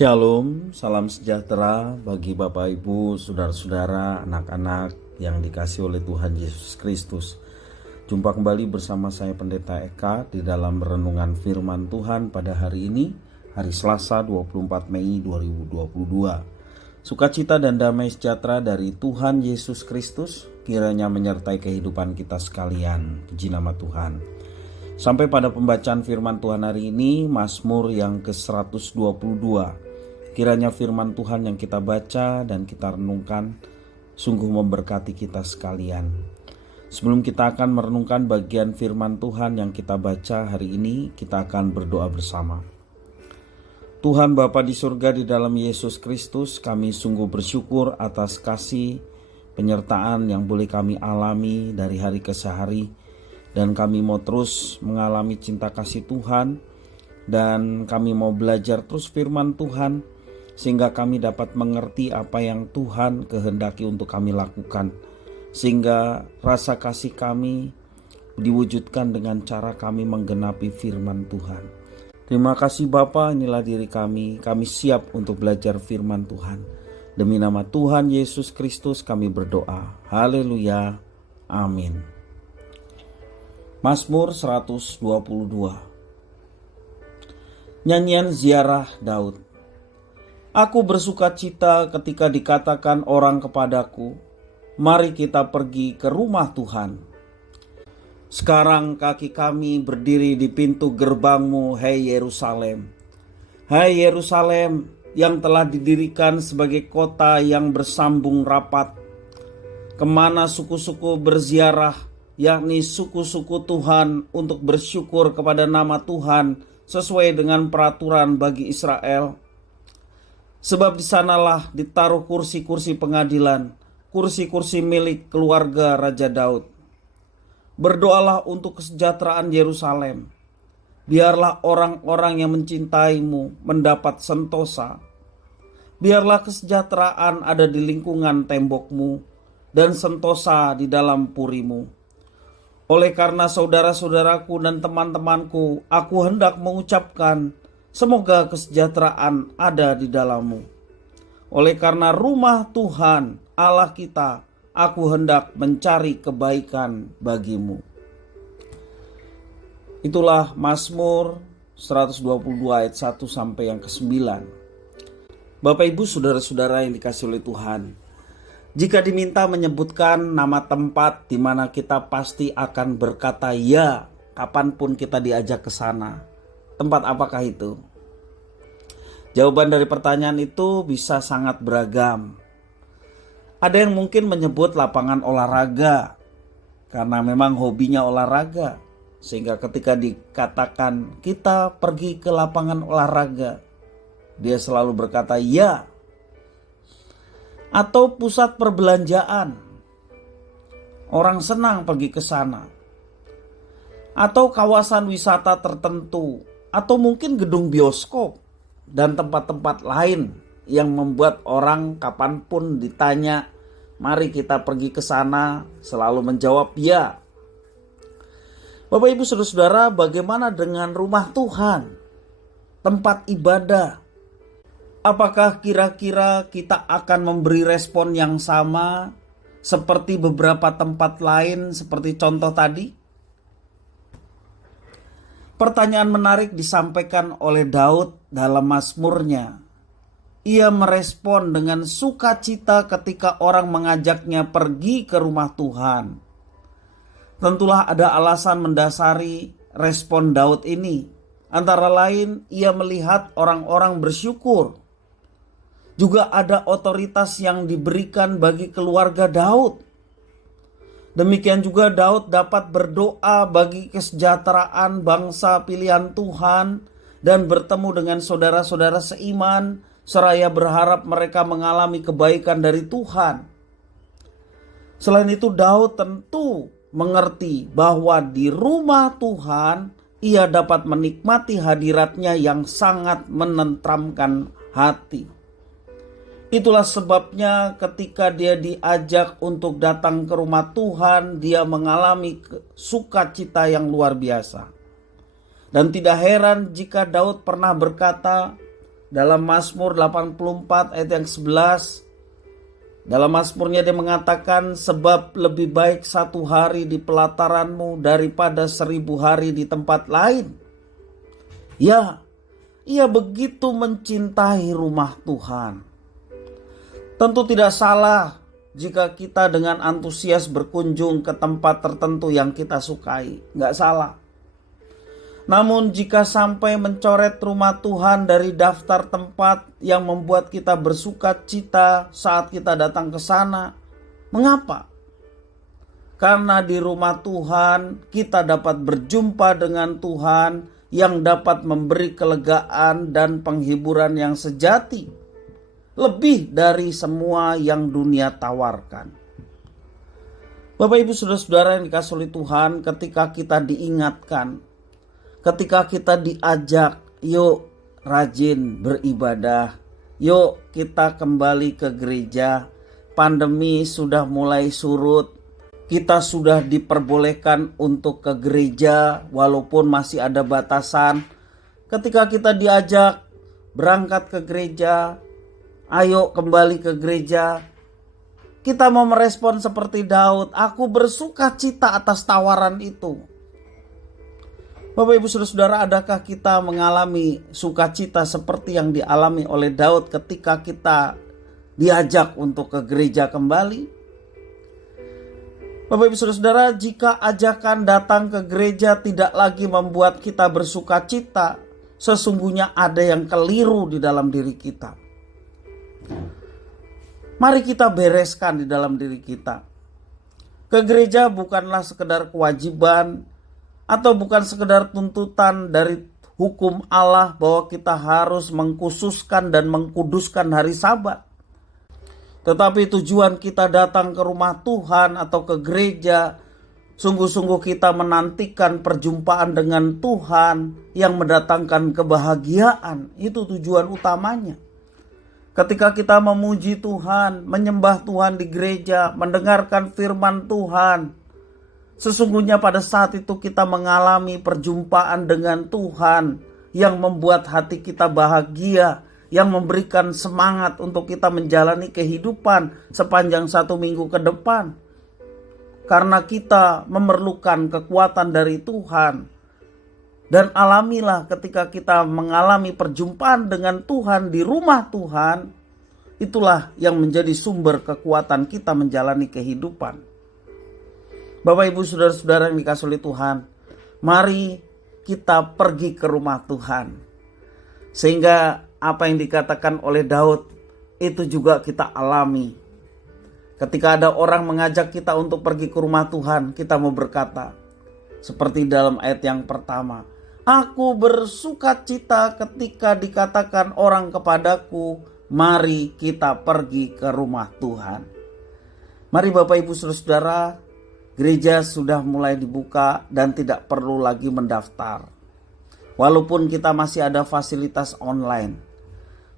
Shalom, salam sejahtera bagi Bapak Ibu, saudara-saudara, anak-anak yang dikasihi oleh Tuhan Yesus Kristus. Jumpa kembali bersama saya Pendeta Eka di dalam renungan firman Tuhan pada hari ini, hari Selasa 24 Mei 2022. Sukacita dan damai sejahtera dari Tuhan Yesus Kristus kiranya menyertai kehidupan kita sekalian. Puji nama Tuhan. Sampai pada pembacaan firman Tuhan hari ini, Mazmur yang ke-122. Kiranya firman Tuhan yang kita baca dan kita renungkan sungguh memberkati kita sekalian. Sebelum kita akan merenungkan bagian firman Tuhan yang kita baca hari ini, kita akan berdoa bersama. Tuhan Bapa di surga, di dalam Yesus Kristus, kami sungguh bersyukur atas kasih penyertaan yang boleh kami alami dari hari ke hari. Dan kami mau terus mengalami cinta kasih Tuhan, dan kami mau belajar terus firman Tuhan, sehingga kami dapat mengerti apa yang Tuhan kehendaki untuk kami lakukan, sehingga rasa kasih kami diwujudkan dengan cara kami menggenapi firman Tuhan. Terima kasih Bapa, inilah diri kami siap untuk belajar firman Tuhan. Demi nama Tuhan Yesus Kristus kami berdoa. Haleluya, amin. Mazmur 122. Nyanyian ziarah Daud. Aku bersukacita ketika dikatakan orang kepadaku, mari kita pergi ke rumah Tuhan. Sekarang kaki kami berdiri di pintu gerbangmu, hai Yerusalem. Hai Yerusalem yang telah didirikan sebagai kota yang bersambung rapat, kemana suku-suku berziarah, yakni suku-suku Tuhan, untuk bersyukur kepada nama Tuhan sesuai dengan peraturan bagi Israel. Sebab di sanalah ditaruh kursi-kursi pengadilan, kursi-kursi milik keluarga Raja Daud. Berdoalah untuk kesejahteraan Yerusalem. Biarlah orang-orang yang mencintaimu mendapat sentosa. Biarlah kesejahteraan ada di lingkungan tembokmu dan sentosa di dalam purimu. Oleh karena saudara-saudaraku dan teman-temanku, aku hendak mengucapkan, semoga kesejahteraan ada di dalammu. Oleh karena rumah Tuhan Allah kita, aku hendak mencari kebaikan bagimu. Itulah Mazmur 122 ayat 1 sampai yang ke-9. Bapak Ibu, saudara-saudara yang dikasihi oleh Tuhan, jika diminta menyebutkan nama tempat di mana kita pasti akan berkata ya kapanpun kita diajak ke sana, tempat apakah itu? Jawaban dari pertanyaan itu bisa sangat beragam. Ada yang mungkin menyebut lapangan olahraga karena memang hobinya olahraga, sehingga ketika dikatakan kita pergi ke lapangan olahraga, dia selalu berkata ya. Atau pusat perbelanjaan, orang senang pergi ke sana. Atau kawasan wisata tertentu, atau mungkin gedung bioskop dan tempat-tempat lain yang membuat orang kapanpun ditanya, mari kita pergi ke sana, selalu menjawab ya. Bapak Ibu Saudara-saudara, bagaimana dengan rumah Tuhan, tempat ibadah? Apakah kira-kira kita akan memberi respon yang sama seperti beberapa tempat lain seperti contoh tadi? Pertanyaan menarik disampaikan oleh Daud dalam Mazmurnya. Ia merespon dengan sukacita ketika orang mengajaknya pergi ke rumah Tuhan. Tentulah ada alasan mendasari respon Daud ini. Antara lain, ia melihat orang-orang bersyukur. Juga ada otoritas yang diberikan bagi keluarga Daud. Demikian juga Daud dapat berdoa bagi kesejahteraan bangsa pilihan Tuhan dan bertemu dengan saudara-saudara seiman, seraya berharap mereka mengalami kebaikan dari Tuhan. Selain itu, Daud tentu mengerti bahwa di rumah Tuhan ia dapat menikmati hadiratnya yang sangat menenteramkan hati. Itulah sebabnya ketika dia diajak untuk datang ke rumah Tuhan, dia mengalami sukacita yang luar biasa. Dan tidak heran jika Daud pernah berkata, dalam Mazmur 84 ayat yang 11. Dalam Mazmurnya dia mengatakan, sebab lebih baik 1 hari di pelataranmu daripada 1000 hari di tempat lain. Ya, ia begitu mencintai rumah Tuhan. Tentu tidak salah jika kita dengan antusias berkunjung ke tempat tertentu yang kita sukai. Nggak salah. Namun jika sampai mencoret rumah Tuhan dari daftar tempat yang membuat kita bersuka cita saat kita datang ke sana, mengapa? Karena di rumah Tuhan kita dapat berjumpa dengan Tuhan yang dapat memberi kelegaan dan penghiburan yang sejati, lebih dari semua yang dunia tawarkan. Bapak Ibu Saudara-saudara yang dikasihi oleh Tuhan, ketika kita diingatkan, ketika kita diajak, yuk rajin beribadah, yuk kita kembali ke gereja. Pandemi sudah mulai surut, kita sudah diperbolehkan untuk ke gereja walaupun masih ada batasan. Ketika kita diajak berangkat ke gereja, ayo kembali ke gereja, kita mau merespon seperti Daud, aku bersuka cita atas tawaran itu. Bapak Ibu Saudara-saudara, adakah kita mengalami sukacita seperti yang dialami oleh Daud ketika kita diajak untuk ke gereja kembali? Bapak Ibu Saudara-saudara, jika ajakan datang ke gereja tidak lagi membuat kita bersukacita, sesungguhnya ada yang keliru di dalam diri kita. Mari kita bereskan di dalam diri kita. Ke gereja bukanlah sekedar kewajiban atau bukan sekedar tuntutan dari hukum Allah bahwa kita harus mengkhususkan dan mengkuduskan hari Sabat. Tetapi tujuan kita datang ke rumah Tuhan atau ke gereja, sungguh-sungguh kita menantikan perjumpaan dengan Tuhan yang mendatangkan kebahagiaan. Itu tujuan utamanya. Ketika kita memuji Tuhan, menyembah Tuhan di gereja, mendengarkan firman Tuhan, sesungguhnya pada saat itu kita mengalami perjumpaan dengan Tuhan yang membuat hati kita bahagia, yang memberikan semangat untuk kita menjalani kehidupan sepanjang 1 minggu ke depan. Karena kita memerlukan kekuatan dari Tuhan. Dan alamilah ketika kita mengalami perjumpaan dengan Tuhan di rumah Tuhan, itulah yang menjadi sumber kekuatan kita menjalani kehidupan. Bapak Ibu Saudara-saudara yang dikasihi oleh Tuhan, mari kita pergi ke rumah Tuhan. Sehingga apa yang dikatakan oleh Daud itu juga kita alami. Ketika ada orang mengajak kita untuk pergi ke rumah Tuhan, kita mau berkata seperti dalam ayat yang pertama, aku bersuka cita ketika dikatakan orang kepadaku, mari kita pergi ke rumah Tuhan. Mari Bapak Ibu Saudara-saudara, gereja sudah mulai dibuka dan tidak perlu lagi mendaftar. Walaupun kita masih ada fasilitas online,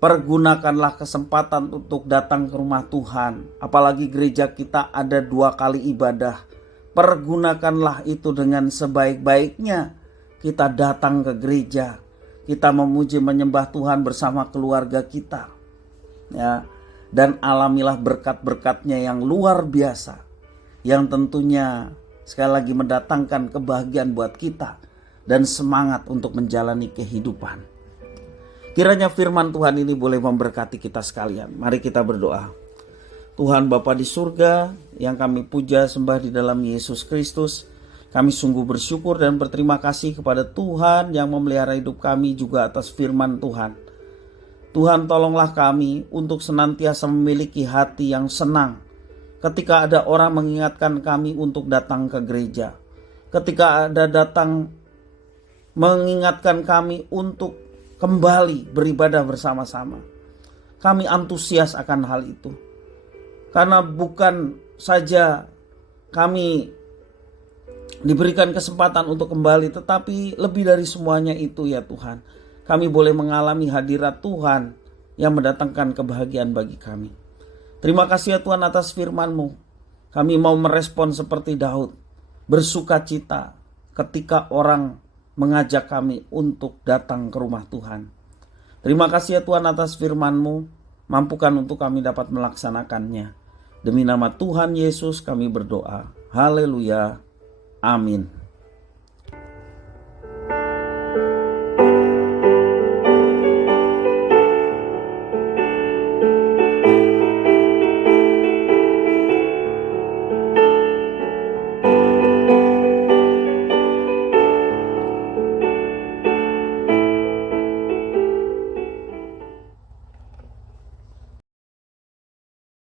pergunakanlah kesempatan untuk datang ke rumah Tuhan. Apalagi gereja kita ada 2 kali ibadah. Pergunakanlah itu dengan sebaik-baiknya. Kita datang ke gereja, kita memuji menyembah Tuhan bersama keluarga kita. Ya, dan alamilah berkat-berkatnya yang luar biasa, yang tentunya sekali lagi mendatangkan kebahagiaan buat kita dan semangat untuk menjalani kehidupan. Kiranya firman Tuhan ini boleh memberkati kita sekalian. Mari kita berdoa. Tuhan Bapa di surga yang kami puja sembah di dalam Yesus Kristus, kami sungguh bersyukur dan berterima kasih kepada Tuhan yang memelihara hidup kami juga atas firman Tuhan. Tuhan, tolonglah kami untuk senantiasa memiliki hati yang senang ketika ada orang mengingatkan kami untuk datang ke gereja. Ketika ada datang mengingatkan kami untuk kembali beribadah bersama-sama. Kami antusias akan hal itu. Karena bukan saja kami diberikan kesempatan untuk kembali, tetapi lebih dari semuanya itu ya Tuhan, kami boleh mengalami hadirat Tuhan yang mendatangkan kebahagiaan bagi kami. Terima kasih ya Tuhan atas firman-Mu. Kami mau merespon seperti Daud, bersuka cita ketika orang mengajak kami untuk datang ke rumah Tuhan. Terima kasih ya Tuhan atas firman-Mu. Mampukan untuk kami dapat melaksanakannya. Demi nama Tuhan Yesus kami berdoa. Haleluya. Amin.